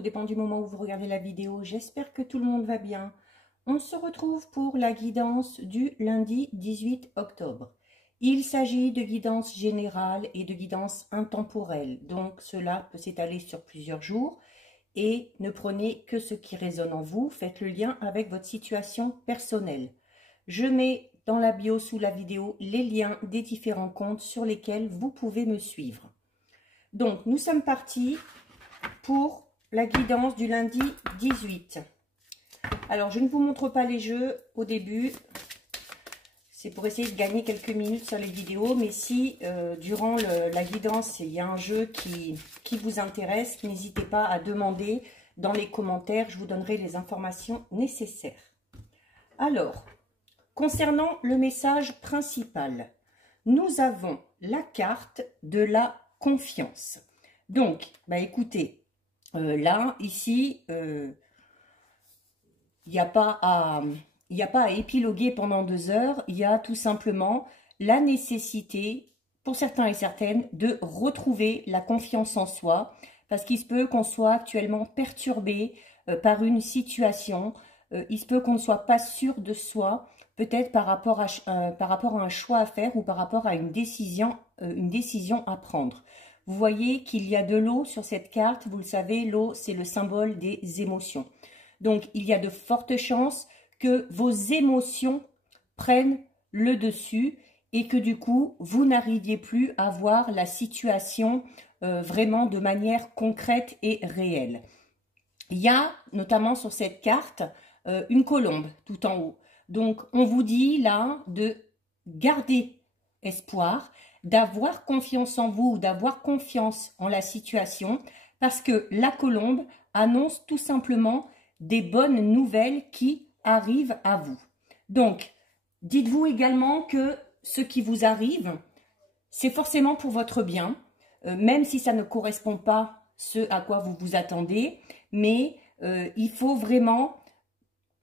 tout dépend du moment où vous regardez la vidéo. J'espère que tout le monde va bien. On se retrouve pour la guidance du lundi 18 octobre. Il s'agit de guidance générale et de guidance intemporelle, donc cela peut s'étaler sur plusieurs jours. Et ne prenez que ce qui résonne en vous, faites le lien avec votre situation personnelle. Je mets dans la bio sous la vidéo les liens des différents comptes sur lesquels vous pouvez me suivre. Donc, nous sommes partis pour la guidance du lundi 18. Alors, je ne vous montre pas les jeux au début. C'est pour essayer de gagner quelques minutes sur les vidéos. Mais si, durant la guidance, il y a un jeu qui vous intéresse, n'hésitez pas à demander dans les commentaires. Je vous donnerai les informations nécessaires. Alors, concernant le message principal, nous avons la carte de la confiance. Donc, écoutez, là, ici, il n'y a pas à épiloguer pendant 2 heures. Il y a tout simplement la nécessité, pour certains et certaines, de retrouver la confiance en soi, parce qu'il se peut qu'on soit actuellement perturbé par une situation, il se peut qu'on ne soit pas sûr de soi, peut-être par rapport à un choix à faire ou par rapport à une décision à prendre. Vous voyez qu'il y a de l'eau sur cette carte. Vous le savez, l'eau, c'est le symbole des émotions. Donc, il y a de fortes chances que vos émotions prennent le dessus et que du coup, vous n'arriviez plus à voir la situation vraiment de manière concrète et réelle. Il y a notamment sur cette carte une colombe tout en haut. Donc, on vous dit là de garder espoir, d'avoir confiance en vous, d'avoir confiance en la situation, parce que la colombe annonce tout simplement des bonnes nouvelles qui arrivent à vous. Donc, dites-vous également que ce qui vous arrive, c'est forcément pour votre bien, même si ça ne correspond pas ce à quoi vous vous attendez, mais il faut vraiment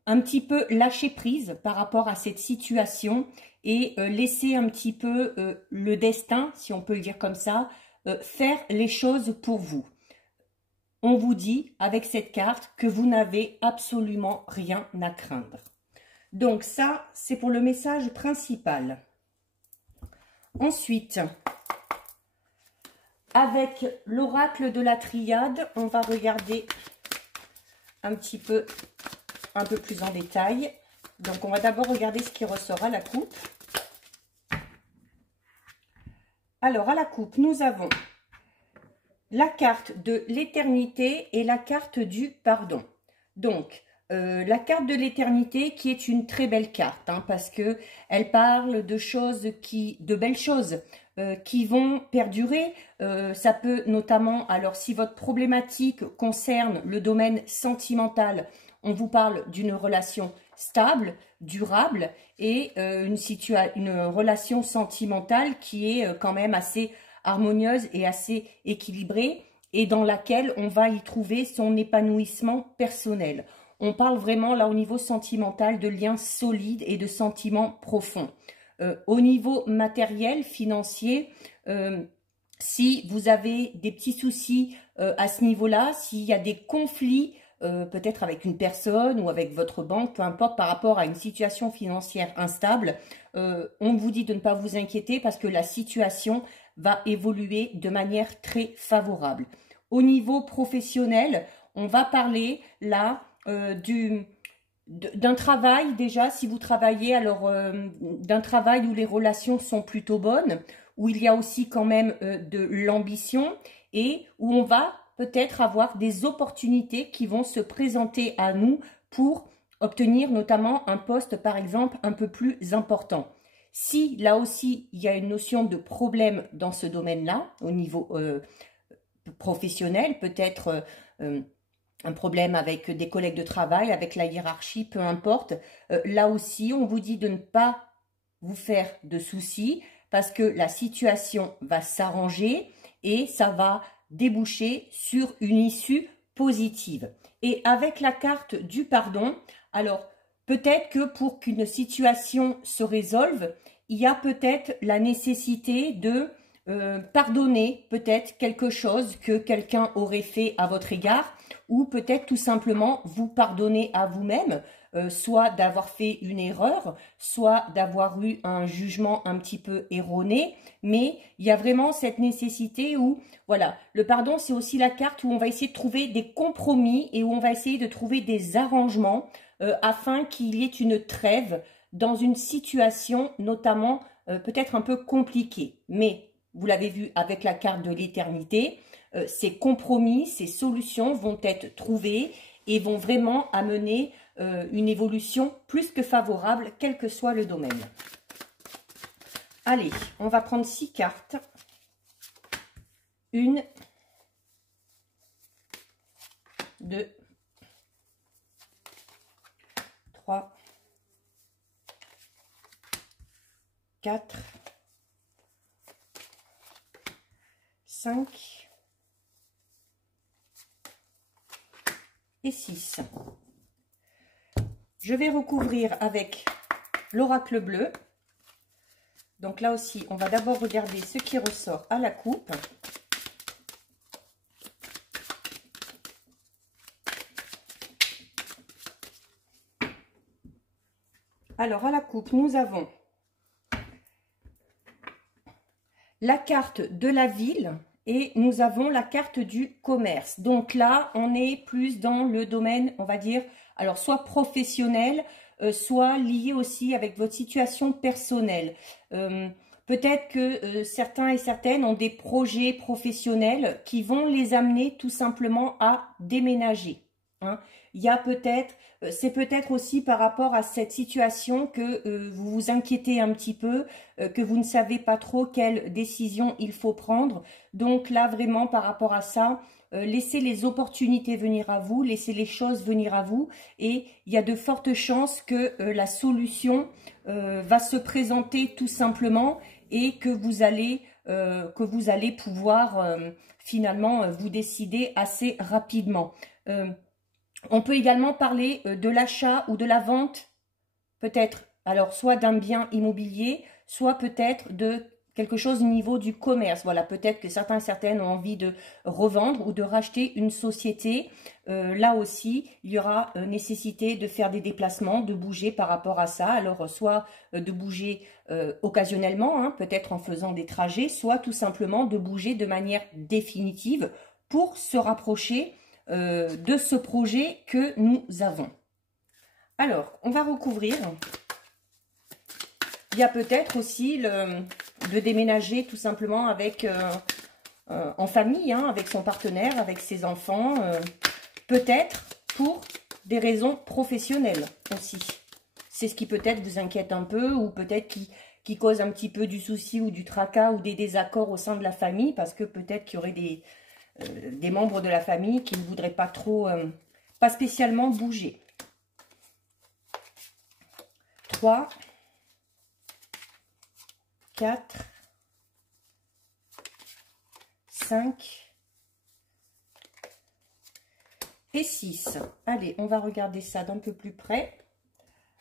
un petit peu lâcher prise par rapport à cette situation et laisser un petit peu le destin, si on peut le dire comme ça, faire les choses pour vous. On vous dit avec cette carte que vous n'avez absolument rien à craindre. Donc ça, c'est pour le message principal. Ensuite, avec l'oracle de la triade, on va regarder un peu plus en détail. Donc, on va d'abord regarder ce qui ressort à la coupe. Alors, à la coupe, nous avons la carte de l'éternité et la carte du pardon. Donc, la carte de l'éternité qui est une très belle carte, parce que elle parle de choses de belles choses qui vont perdurer. Ça peut notamment, alors si votre problématique concerne le domaine sentimental, on vous parle d'une relation stable, durable et une relation sentimentale qui est quand même assez harmonieuse et assez équilibrée et dans laquelle on va y trouver son épanouissement personnel. On parle vraiment là au niveau sentimental de liens solides et de sentiments profonds. Au niveau matériel, financier, si vous avez des petits soucis à ce niveau-là, s'il y a des conflits, peut-être avec une personne ou avec votre banque, peu importe, par rapport à une situation financière instable, on vous dit de ne pas vous inquiéter parce que la situation va évoluer de manière très favorable. Au niveau professionnel, on va parler là d'un travail déjà, si vous travaillez, alors d'un travail où les relations sont plutôt bonnes, où il y a aussi quand même de l'ambition et où on va peut-être avoir des opportunités qui vont se présenter à nous pour obtenir notamment un poste, par exemple, un peu plus important. Si, là aussi, il y a une notion de problème dans ce domaine-là, au niveau professionnel, peut-être un problème avec des collègues de travail, avec la hiérarchie, peu importe, là aussi, on vous dit de ne pas vous faire de soucis parce que la situation va s'arranger et ça va déboucher sur une issue positive. Et avec la carte du pardon, alors peut-être que pour qu'une situation se résolve, il y a peut-être la nécessité de pardonner peut-être quelque chose que quelqu'un aurait fait à votre égard ou peut-être tout simplement vous pardonner à vous-même, soit d'avoir fait une erreur, soit d'avoir eu un jugement un petit peu erroné, mais il y a vraiment cette nécessité où, voilà, le pardon, c'est aussi la carte où on va essayer de trouver des compromis et où on va essayer de trouver des arrangements afin qu'il y ait une trêve dans une situation notamment peut-être un peu compliquée. Mais, vous l'avez vu avec la carte de l'éternité, ces compromis, ces solutions vont être trouvées et vont vraiment amener une évolution plus que favorable, quel que soit le domaine. Allez, on va prendre 6 cartes. 1, 2, 3, 4, 5 et 6. Je vais recouvrir avec l'oracle bleu. Donc là aussi, on va d'abord regarder ce qui ressort à la coupe. Alors, à la coupe, nous avons la carte de la ville et nous avons la carte du commerce. Donc là, on est plus dans le domaine, on va dire, alors soit professionnel, soit lié aussi avec votre situation personnelle. Peut-être que certains et certaines ont des projets professionnels qui vont les amener tout simplement à déménager. Hein. Il y a peut-être, c'est peut-être aussi par rapport à cette situation que vous vous inquiétez un petit peu, que vous ne savez pas trop quelle décision il faut prendre. Donc là, vraiment, par rapport à ça, laissez les opportunités venir à vous, laissez les choses venir à vous. Et il y a de fortes chances que la solution va se présenter tout simplement et que vous allez pouvoir finalement vous décider assez rapidement. On peut également parler de l'achat ou de la vente, peut-être, alors soit d'un bien immobilier, soit peut-être de quelque chose au niveau du commerce. Voilà, peut-être que certains et certaines ont envie de revendre ou de racheter une société. Là aussi, il y aura nécessité de faire des déplacements, de bouger par rapport à ça. Alors, soit de bouger occasionnellement, hein, peut-être en faisant des trajets, soit tout simplement de bouger de manière définitive pour se rapprocher de ce projet que nous avons. Alors, on va recouvrir. Il y a peut-être aussi de déménager tout simplement avec en famille, hein, avec son partenaire, avec ses enfants, peut-être pour des raisons professionnelles aussi. C'est ce qui peut-être vous inquiète un peu ou peut-être qui cause un petit peu du souci ou du tracas ou des désaccords au sein de la famille parce que peut-être qu'il y aurait des membres de la famille qui ne voudraient pas trop, pas spécialement bouger. 3, 4, 5 et 6. Allez, on va regarder ça d'un peu plus près.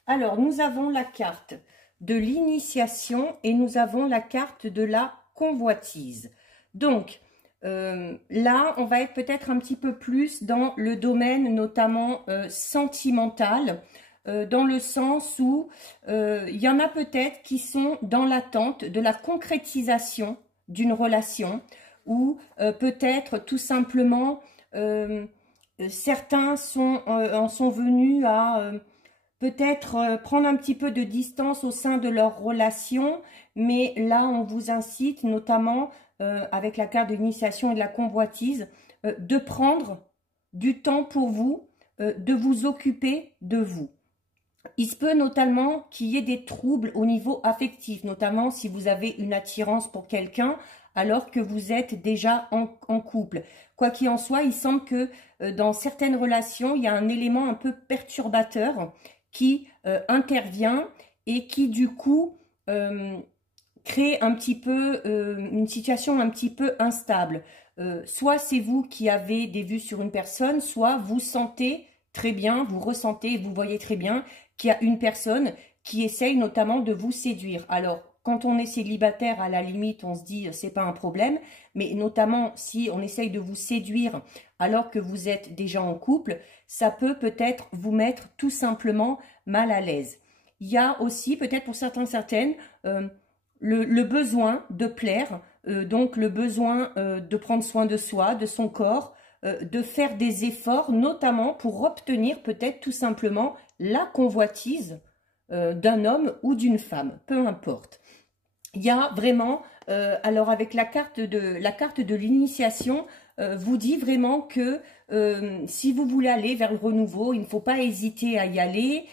Alors, nous avons la carte de l'initiation et nous avons la carte de la convoitise. Donc, là, on va être peut-être un petit peu plus dans le domaine notamment sentimental, dans le sens où il y en a peut-être qui sont dans l'attente de la concrétisation d'une relation ou peut-être tout simplement certains en sont venus à peut-être prendre un petit peu de distance au sein de leur relation, mais là on vous incite notamment avec la carte de l'initiation et de la convoitise de prendre du temps pour vous, de vous occuper de vous. Il se peut notamment qu'il y ait des troubles au niveau affectif, notamment si vous avez une attirance pour quelqu'un alors que vous êtes déjà en couple. Quoi qu'il en soit, il semble que dans certaines relations, il y a un élément un peu perturbateur qui intervient et qui du coup crée un petit peu une situation un petit peu instable. Soit c'est vous qui avez des vues sur une personne, soit vous sentez très bien, vous ressentez, vous voyez très bien qu'il y a une personne qui essaye notamment de vous séduire. Alors, quand on est célibataire, à la limite, on se dit c'est pas un problème, mais notamment si on essaye de vous séduire alors que vous êtes déjà en couple, ça peut peut-être vous mettre tout simplement mal à l'aise. Il y a aussi peut-être pour certains, certaines, le besoin de plaire, donc le besoin de prendre soin de soi, de son corps, de faire des efforts, notamment pour obtenir peut-être tout simplement la convoitise d'un homme ou d'une femme, peu importe. Il y a vraiment, alors avec la carte de l'initiation, vous dit vraiment que si vous voulez aller vers le renouveau, il ne faut pas hésiter à y aller,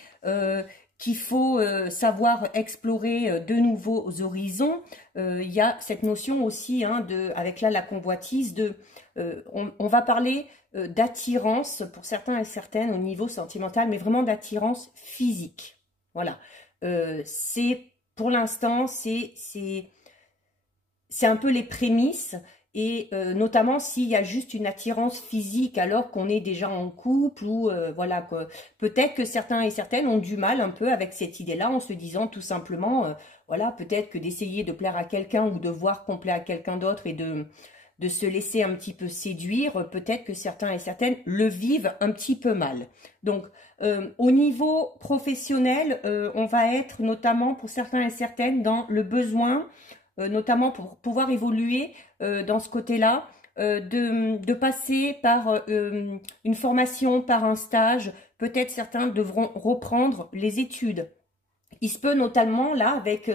qu'il faut savoir explorer de nouveaux horizons. Il y a cette notion aussi, hein, avec là la convoitise, on va parler d'attirance pour certains et certaines au niveau sentimental, mais vraiment d'attirance physique. Voilà. Pour l'instant, c'est un peu les prémices. Et notamment s'il y a juste une attirance physique alors qu'on est déjà en couple ou voilà, peut-être que certains et certaines ont du mal un peu avec cette idée-là en se disant tout simplement, voilà, peut-être que d'essayer de plaire à quelqu'un ou de voir qu'on plaît à quelqu'un d'autre et de se laisser un petit peu séduire, peut-être que certains et certaines le vivent un petit peu mal. Donc, au niveau professionnel, on va être notamment pour certains et certaines dans le besoin, notamment pour pouvoir évoluer dans ce côté-là, de passer par une formation, par un stage. Peut-être certains devront reprendre les études. Il se peut notamment là, avec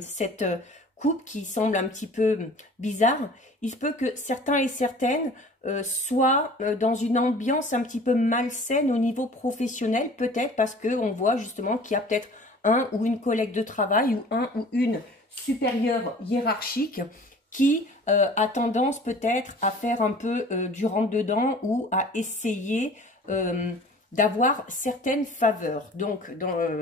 cette coupe qui semble un petit peu bizarre, il se peut que certains et certaines soient dans une ambiance un petit peu malsaine au niveau professionnel, peut-être parce qu'on voit justement qu'il y a peut-être un ou une collègue de travail ou un ou une supérieure hiérarchique qui a tendance peut-être à faire un peu du rentre-dedans ou à essayer d'avoir certaines faveurs. Donc,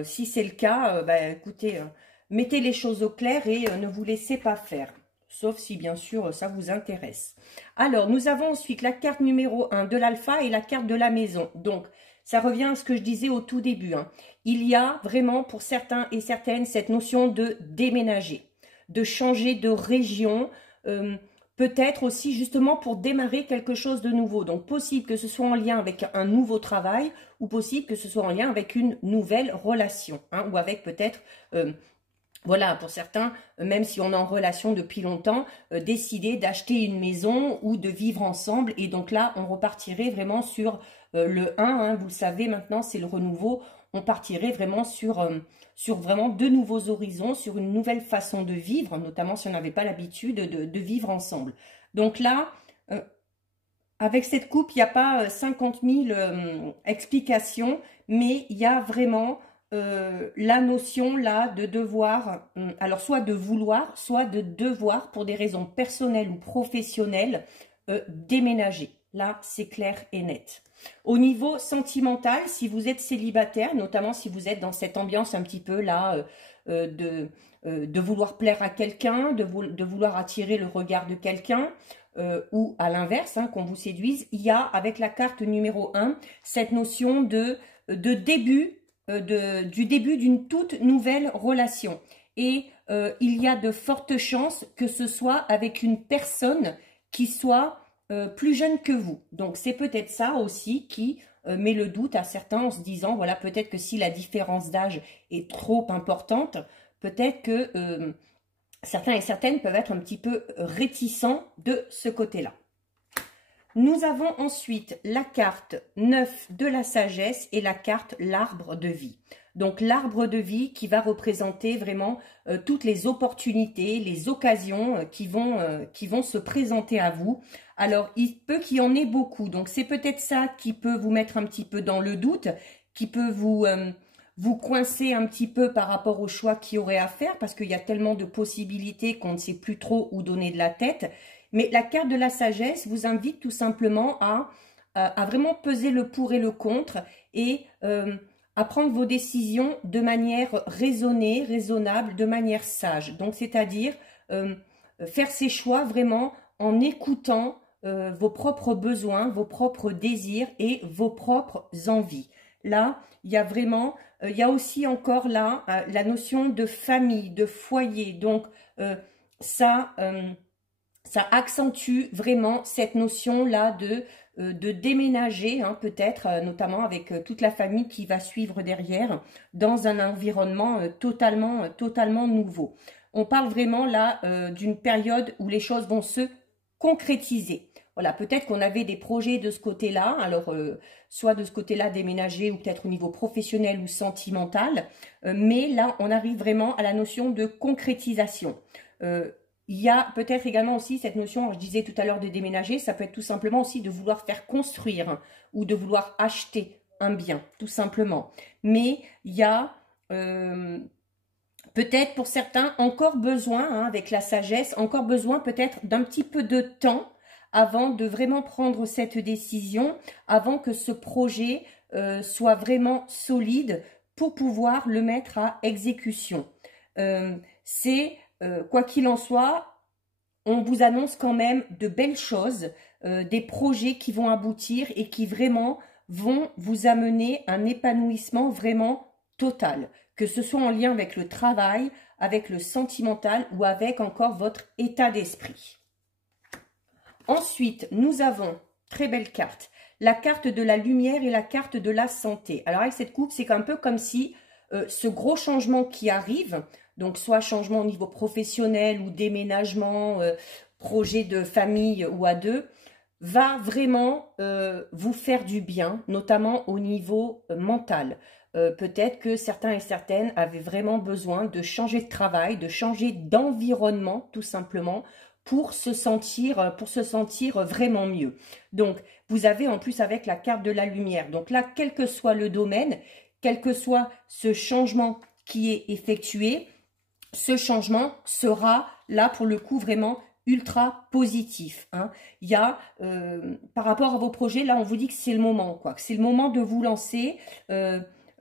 si c'est le cas, écoutez, mettez les choses au clair et ne vous laissez pas faire. Sauf si, bien sûr, ça vous intéresse. Alors, nous avons ensuite la carte numéro 1 de l'alpha et la carte de la maison. Donc, ça revient à ce que je disais au tout début, hein. Il y a vraiment pour certains et certaines cette notion de déménager, de changer de région, peut-être aussi justement pour démarrer quelque chose de nouveau. Donc possible que ce soit en lien avec un nouveau travail ou possible que ce soit en lien avec une nouvelle relation, hein, ou avec peut-être, voilà, pour certains, même si on est en relation depuis longtemps, décider d'acheter une maison ou de vivre ensemble. Et donc là, on repartirait vraiment sur le 1, hein, vous le savez maintenant, c'est le renouveau. On partirait vraiment sur vraiment de nouveaux horizons, sur une nouvelle façon de vivre, notamment si on n'avait pas l'habitude de vivre ensemble. Donc là, avec cette coupe, il n'y a pas 50 000 explications, mais il y a vraiment la notion là de devoir, alors soit de vouloir, soit de devoir, pour des raisons personnelles ou professionnelles, déménager. Là, c'est clair et net. Au niveau sentimental, si vous êtes célibataire, notamment si vous êtes dans cette ambiance un petit peu là de vouloir plaire à quelqu'un, de vouloir attirer le regard de quelqu'un, ou à l'inverse, hein, qu'on vous séduise, il y a avec la carte numéro 1 cette notion de début, du début d'une toute nouvelle relation. Et il y a de fortes chances que ce soit avec une personne qui soit plus jeune que vous. Donc c'est peut-être ça aussi qui met le doute à certains en se disant, voilà, peut-être que si la différence d'âge est trop importante, peut-être que certains et certaines peuvent être un petit peu réticents de ce côté-là. Nous avons ensuite la carte 9 de la sagesse et la carte l'arbre de vie. Donc l'arbre de vie qui va représenter vraiment toutes les opportunités, les occasions qui vont se présenter à vous. Alors il peut qu'il y en ait beaucoup, donc c'est peut-être ça qui peut vous mettre un petit peu dans le doute, qui peut vous coincer un petit peu par rapport au choix qu'il y aurait à faire, parce qu'il y a tellement de possibilités qu'on ne sait plus trop où donner de la tête. Mais la carte de la sagesse vous invite tout simplement à vraiment peser le pour et le contre et à prendre vos décisions de manière raisonnée, raisonnable, de manière sage. Donc, c'est-à-dire faire ces choix vraiment en écoutant vos propres besoins, vos propres désirs et vos propres envies. là, il y a vraiment, il y a aussi encore là la notion de famille, de foyer. Donc, ça accentue vraiment cette notion-là de déménager, hein, peut-être, notamment avec toute la famille qui va suivre derrière, dans un environnement totalement nouveau. On parle vraiment là d'une période où les choses vont se concrétiser. Voilà, peut-être qu'on avait des projets de ce côté-là, alors soit de ce côté-là déménager ou peut-être au niveau professionnel ou sentimental, mais là, on arrive vraiment à la notion de concrétisation. Il y a peut-être également aussi cette notion, je disais tout à l'heure de déménager, ça peut être tout simplement aussi de vouloir faire construire ou de vouloir acheter un bien, tout simplement. Mais il y a peut-être pour certains encore besoin, hein, avec la sagesse, encore besoin peut-être d'un petit peu de temps avant de vraiment prendre cette décision, avant que ce projet soit vraiment solide pour pouvoir le mettre à exécution. Quoi qu'il en soit, on vous annonce quand même de belles choses, des projets qui vont aboutir et qui vraiment vont vous amener un épanouissement vraiment total, que ce soit en lien avec le travail, avec le sentimental ou avec encore votre état d'esprit. Ensuite, nous avons, très belle carte, la carte de la lumière et la carte de la santé. Alors avec cette coupe, c'est un peu comme si ce gros changement qui arrive, donc soit changement au niveau professionnel ou déménagement, projet de famille ou à deux, va vraiment vous faire du bien, notamment au niveau mental. Peut-être que certains et certaines avaient vraiment besoin de changer de travail, de changer d'environnement tout simplement pour se sentir vraiment mieux. Donc, vous avez en plus avec la carte de la lumière. Donc là, quel que soit le domaine, quel que soit ce changement qui est effectué, ce changement sera là pour le coup vraiment ultra positif. Hein. Il y a, par rapport à vos projets, là on vous dit que c'est le moment, quoi. C'est le moment de vous lancer.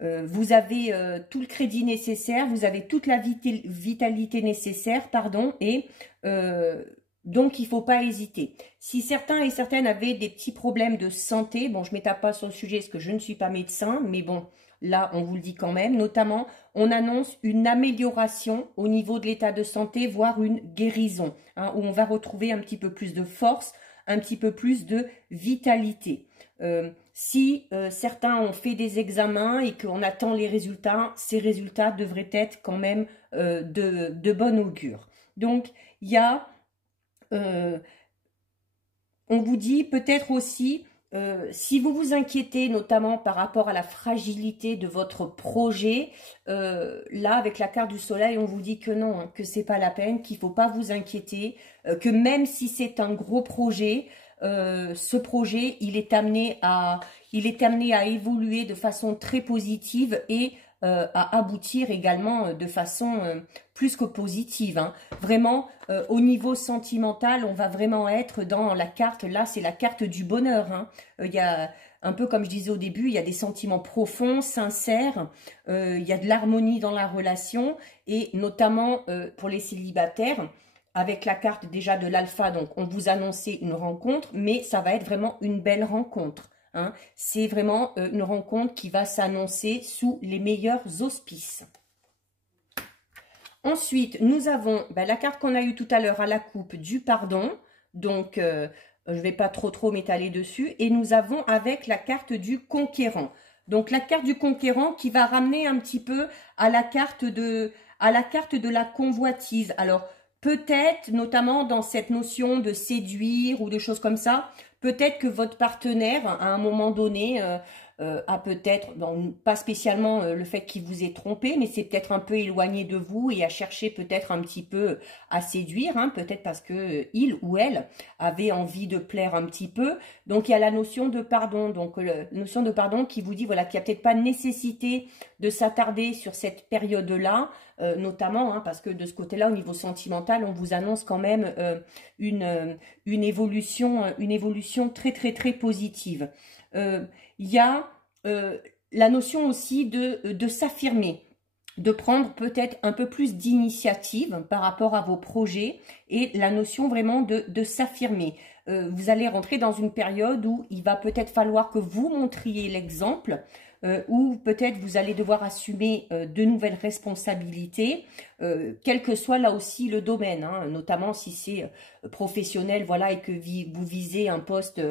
Vous avez tout le crédit nécessaire, vous avez toute la vitalité nécessaire, pardon, et donc il ne faut pas hésiter. Si certains et certaines avaient des petits problèmes de santé, bon je ne m'étape pas sur le sujet parce que je ne suis pas médecin, mais bon, là on vous le dit quand même, notamment on annonce une amélioration au niveau de l'état de santé, voire une guérison, hein, où on va retrouver un petit peu plus de force, un petit peu plus de vitalité. Si certains ont fait des examens et qu'on attend les résultats, ces résultats devraient être quand même de bon augure. Donc, il y a, on vous dit peut-être aussi, si vous vous inquiétez notamment par rapport à la fragilité de votre projet, là avec la carte du soleil, on vous dit que non, hein, que c'est pas la peine, qu'il ne faut pas vous inquiéter, que même si c'est un gros projet, ce projet, il est amené à évoluer de façon très positive et à aboutir également de façon plus que positive. Hein. Vraiment, au niveau sentimental, on va vraiment être dans la carte, là c'est la carte du bonheur. Hein. Il y a un peu comme je disais au début, il y a des sentiments profonds, sincères, il y a de l'harmonie dans la relation et notamment pour les célibataires, avec la carte déjà de l'alpha, donc on vous annonçait une rencontre, mais ça va être vraiment une belle rencontre. Hein. C'est vraiment une rencontre qui va s'annoncer sous les meilleurs auspices. Ensuite, nous avons la carte qu'on a eue tout à l'heure à la coupe du pardon. Donc, je ne vais pas trop m'étaler dessus. Et nous avons avec la carte du conquérant. Donc, la carte du conquérant qui va ramener un petit peu à la carte de la convoitise. Alors, peut-être, notamment dans cette notion de séduire ou de choses comme ça, peut-être que votre partenaire, à un moment donné, a peut-être, bon, pas spécialement le fait qu'il vous ait trompé, mais c'est peut-être un peu éloigné de vous et a cherché peut-être un petit peu à séduire, hein, peut-être parce que il ou elle avait envie de plaire un petit peu. Donc il y a la notion de pardon, donc la notion de pardon qui vous dit voilà qu'il n'y a peut-être pas nécessité de s'attarder sur cette période-là, notamment hein, parce que de ce côté-là, au niveau sentimental, on vous annonce quand même une évolution très positive. Il y a la notion aussi de s'affirmer, de prendre peut-être un peu plus d'initiative par rapport à vos projets et la notion vraiment de s'affirmer. Vous allez rentrer dans une période où il va peut-être falloir que vous montriez l'exemple, où peut-être vous allez devoir assumer de nouvelles responsabilités, quel que soit là aussi le domaine, hein, notamment si c'est professionnel, voilà, et que vous visez un poste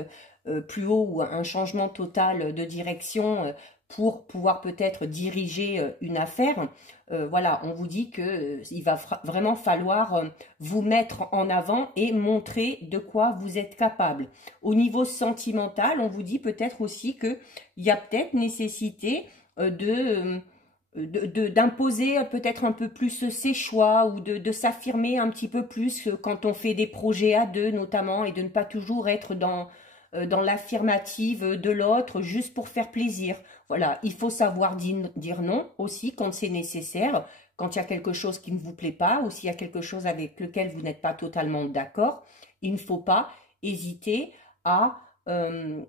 plus haut ou un changement total de direction pour pouvoir peut-être diriger une affaire. Voilà, on vous dit que il va vraiment falloir vous mettre en avant et montrer de quoi vous êtes capable. Au niveau sentimental, on vous dit peut-être aussi que il y a peut-être nécessité d'imposer peut-être un peu plus ses choix ou de s'affirmer un petit peu plus quand on fait des projets à deux notamment, et de ne pas toujours être dans l'affirmative de l'autre juste pour faire plaisir. Voilà, il faut savoir dire non aussi quand c'est nécessaire, quand il y a quelque chose qui ne vous plaît pas ou s'il y a quelque chose avec lequel vous n'êtes pas totalement d'accord. Il ne faut pas hésiter à vous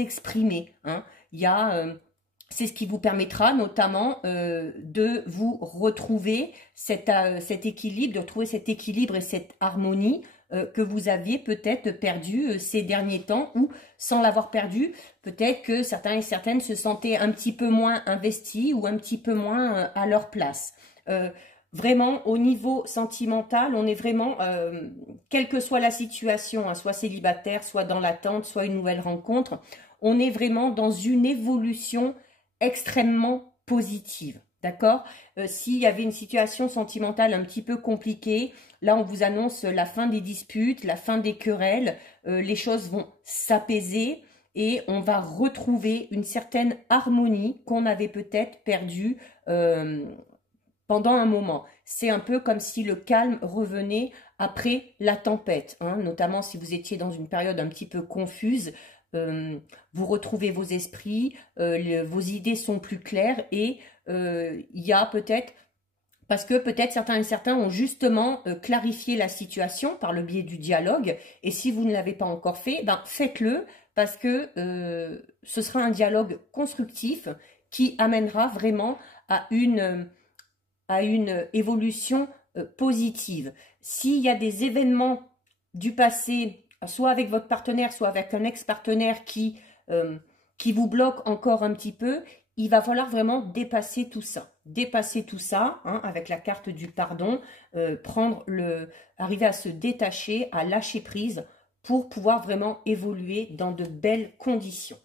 exprimer, hein. Il y a c'est ce qui vous permettra notamment de vous retrouver cet équilibre, de retrouver cet équilibre et cette harmonie que vous aviez peut-être perdu ces derniers temps, ou sans l'avoir perdu, peut-être que certains et certaines se sentaient un petit peu moins investis ou un petit peu moins à leur place. Vraiment, au niveau sentimental, on est vraiment, quelle que soit la situation, hein, soit célibataire, soit dans l'attente, soit une nouvelle rencontre, on est vraiment dans une évolution extrêmement positive. D'accord? S'il y avait une situation sentimentale un petit peu compliquée, là on vous annonce la fin des disputes, la fin des querelles, les choses vont s'apaiser et on va retrouver une certaine harmonie qu'on avait peut-être perdue pendant un moment. C'est un peu comme si le calme revenait après la tempête, hein, notamment si vous étiez dans une période un petit peu confuse. Vous retrouvez vos esprits, vos idées sont plus claires et il y a peut-être, parce que peut-être certains et certains ont justement clarifié la situation par le biais du dialogue, et si vous ne l'avez pas encore fait, ben faites-le, parce que ce sera un dialogue constructif qui amènera vraiment à une évolution positive. S'il y a des événements du passé, soit avec votre partenaire, soit avec un ex-partenaire qui vous bloque encore un petit peu, il va falloir vraiment dépasser tout ça. Dépasser tout ça, hein, avec la carte du pardon, arriver à se détacher, à lâcher prise pour pouvoir vraiment évoluer dans de belles conditions.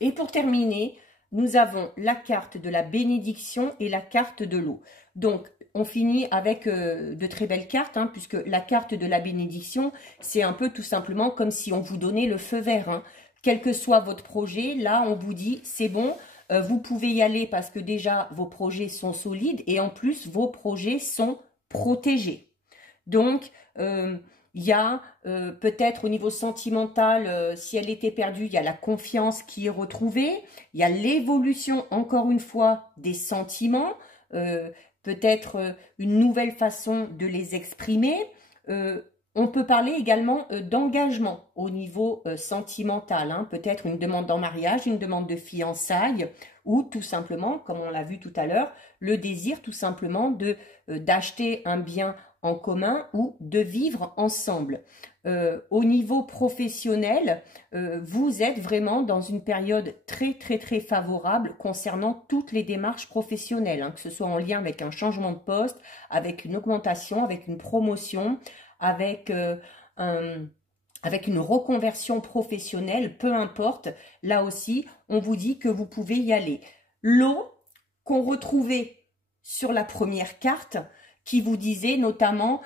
Et pour terminer, nous avons la carte de la bénédiction et la carte de l'eau. Donc, on finit avec de très belles cartes, hein, puisque la carte de la bénédiction, c'est un peu tout simplement comme si on vous donnait le feu vert, hein. Quel que soit votre projet, là, on vous dit, c'est bon, vous pouvez y aller parce que déjà, vos projets sont solides et en plus, vos projets sont protégés. Donc, il y a peut-être au niveau sentimental, si elle était perdue, il y a la confiance qui est retrouvée, il y a l'évolution, encore une fois, des sentiments, peut-être une nouvelle façon de les exprimer. On peut parler également d'engagement au niveau sentimental, hein, peut-être une demande en mariage, une demande de fiançailles, ou tout simplement, comme on l'a vu tout à l'heure, le désir tout simplement d'acheter un bien en commun ou de vivre ensemble. Au niveau professionnel, vous êtes vraiment dans une période très très très favorable concernant toutes les démarches professionnelles, hein, que ce soit en lien avec un changement de poste, avec une augmentation, avec une promotion, avec une reconversion professionnelle, peu importe. Là aussi, on vous dit que vous pouvez y aller. L'eau qu'on retrouvait sur la première carte, qui vous disait notamment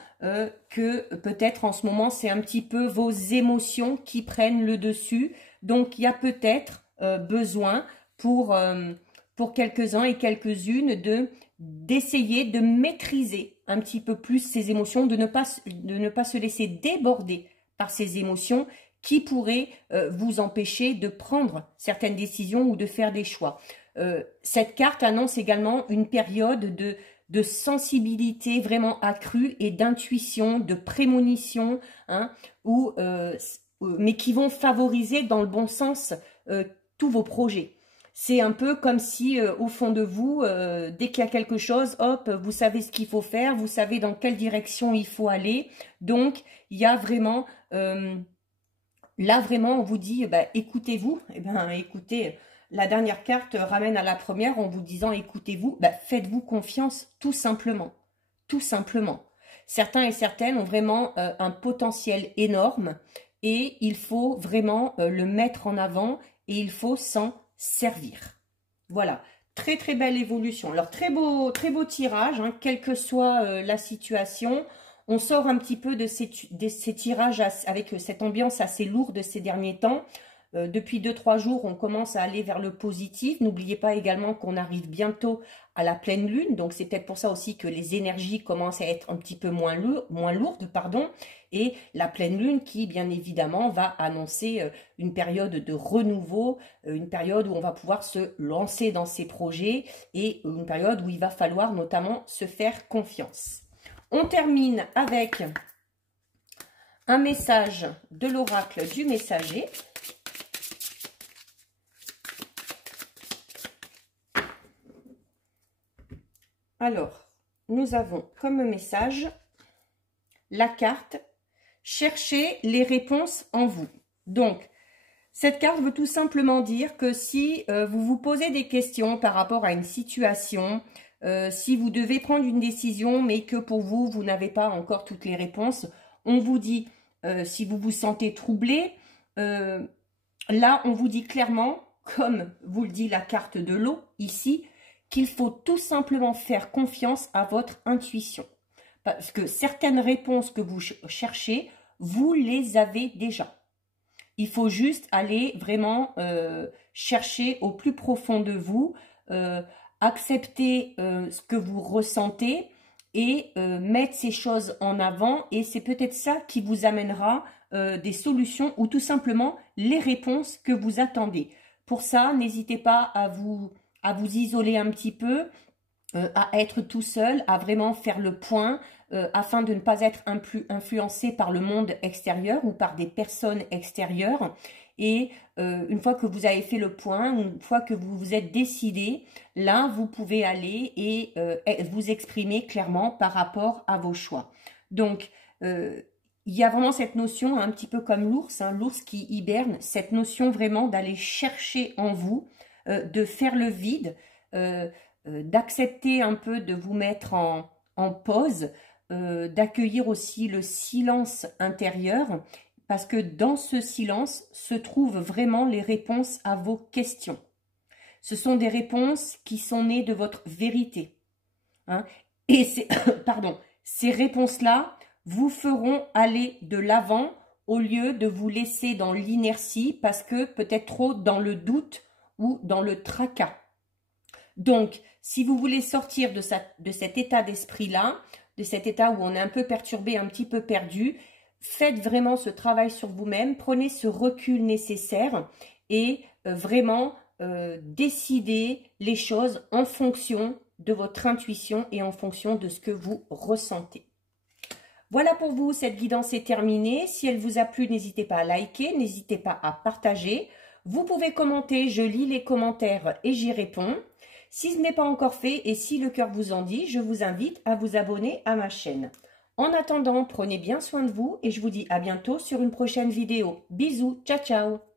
que peut-être en ce moment, c'est un petit peu vos émotions qui prennent le dessus. Donc, il y a peut-être besoin pour quelques-uns et quelques-unes d'essayer de maîtriser un petit peu plus ces émotions, de ne pas se laisser déborder par ces émotions qui pourraient vous empêcher de prendre certaines décisions ou de faire des choix. Cette carte annonce également une période de sensibilité vraiment accrue et d'intuition, de prémonition, hein, mais qui vont favoriser dans le bon sens tous vos projets. C'est un peu comme si au fond de vous, dès qu'il y a quelque chose, hop, vous savez ce qu'il faut faire, vous savez dans quelle direction il faut aller. Donc, il y a vraiment Là, vraiment, on vous dit, bah, écoutez-vous. Eh bien, écoutez, la dernière carte ramène à la première en vous disant, écoutez-vous, bah, faites-vous confiance, tout simplement. Tout simplement. Certains et certaines ont vraiment un potentiel énorme et il faut vraiment le mettre en avant et il faut s'en servir. Voilà. Très, très belle évolution. Alors, très beau tirage, hein, quelle que soit la situation. On sort un petit peu de ces tirages avec cette ambiance assez lourde ces derniers temps. Depuis 2-3 jours, on commence à aller vers le positif. N'oubliez pas également qu'on arrive bientôt à la pleine lune. Donc, c'est peut-être pour ça aussi que les énergies commencent à être un petit peu moins lourdes. Et la pleine lune qui, bien évidemment, va annoncer une période de renouveau, une période où on va pouvoir se lancer dans ses projets et une période où il va falloir notamment se faire confiance. On termine avec un message de l'oracle du messager. Alors, nous avons comme message la carte « Cherchez les réponses en vous ». Donc, cette carte veut tout simplement dire que si vous vous posez des questions par rapport à une situation, si vous devez prendre une décision mais que pour vous, vous n'avez pas encore toutes les réponses, on vous dit, si vous vous sentez troublé, là on vous dit clairement, comme vous le dit la carte de l'eau ici, qu'il faut tout simplement faire confiance à votre intuition. Parce que certaines réponses que vous cherchez, vous les avez déjà. Il faut juste aller vraiment chercher au plus profond de vous, accepter ce que vous ressentez et mettre ces choses en avant. Et c'est peut-être ça qui vous amènera des solutions ou tout simplement les réponses que vous attendez. Pour ça, n'hésitez pas à vous isoler un petit peu, à être tout seul, à vraiment faire le point afin de ne pas être influencé par le monde extérieur ou par des personnes extérieures. Et une fois que vous avez fait le point, une fois que vous vous êtes décidé, là, vous pouvez aller et vous exprimer clairement par rapport à vos choix. Donc, il y a vraiment cette notion, un petit peu comme l'ours, hein, l'ours qui hiberne, cette notion vraiment d'aller chercher en vous, de faire le vide, d'accepter un peu de vous mettre en pause, d'accueillir aussi le silence intérieur, parce que dans ce silence se trouvent vraiment les réponses à vos questions. Ce sont des réponses qui sont nées de votre vérité. Hein, et ces réponses-là vous feront aller de l'avant au lieu de vous laisser dans l'inertie parce que peut-être trop dans le doute ou dans le tracas. Donc, si vous voulez sortir de cet état d'esprit-là, de cet état où on est un peu perturbé, un petit peu perdu, faites vraiment ce travail sur vous-même, prenez ce recul nécessaire et vraiment décidez les choses en fonction de votre intuition et en fonction de ce que vous ressentez. Voilà pour vous, cette guidance est terminée. Si elle vous a plu, n'hésitez pas à liker, n'hésitez pas à partager. Vous pouvez commenter, je lis les commentaires et j'y réponds. Si ce n'est pas encore fait et si le cœur vous en dit, je vous invite à vous abonner à ma chaîne. En attendant, prenez bien soin de vous et je vous dis à bientôt sur une prochaine vidéo. Bisous, ciao ciao.